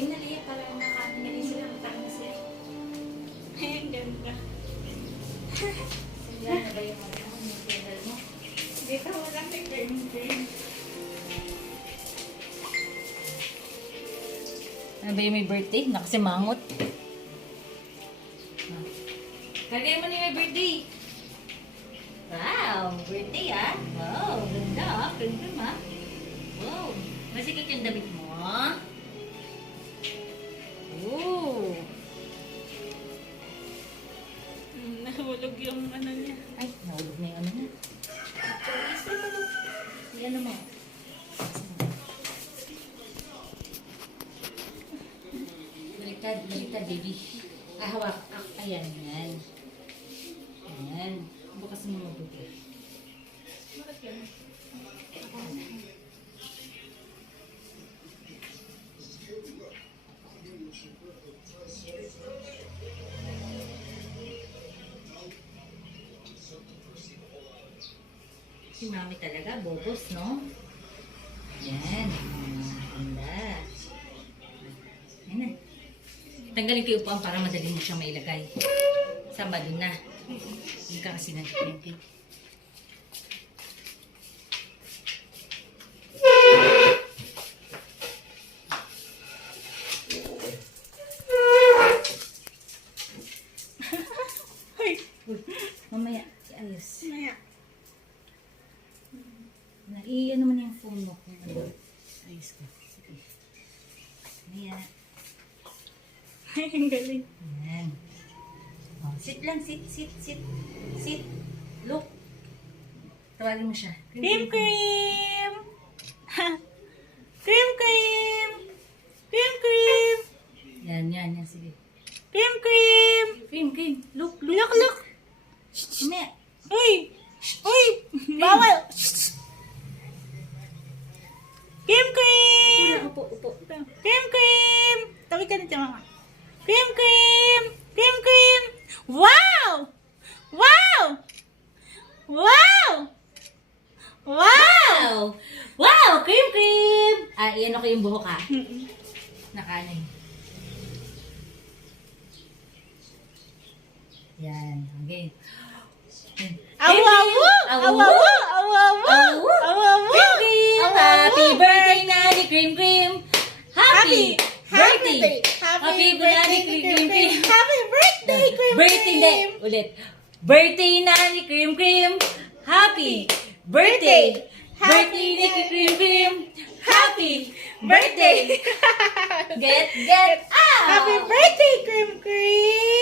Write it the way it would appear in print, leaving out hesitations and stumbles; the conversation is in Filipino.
Game na liya para nakaano na rin sila. Matang na sila. Ay, ang ganda. Yan na ba yung candle mo? Dito wala may cream. Ano ba yung may birthday? Nakasimangot. Kagay mo na yung may birthday. Wow, birthday ah. Wow, ganda ah. Cream ah. Wow, masikip yung damit mo ah. Ooh. Nahulog yung ano niya. Ay, nahulog na yung ano na. Yan naman. Baliktad, baby. Ah, hawak. Ah, ayan, yan. Ayan. Bukas mo mabuti. Si mami talaga, bobos, no? Yan. Ganda. Yan na. Tanggalin ko yung upuan para madali mo siyang mailagay. Sama dun na. Hindi ka kasi nag-print. Mamaya, ayos. Maya. Ano mo na yung phone mo. Ayos ko. Sige. Mamaya. Ay, ang galing. Ayan. Oh, sit lang, sit. Look. Tawagin mo siya. Cream! Cream! Yan. Sige. Cream! Look. Look! Mamaya. Uy! Bawal! Cream! Upo. Cream! Tabi ka na dyan, mga. Cream! Wow! Wow! Cream! Ah, iyan ako yung buhok ha. Nakanan. Yan. Okay. Awawu! Happy birthday, Nani Cream! Happy birthday! Happy birthday, Cream! Happy birthday, Cream! Birthday! Ulit. Birthday, Nani Cream! Happy birthday! Birthday, Nikki Cream! Happy birthday! Get out! Happy birthday, Cream!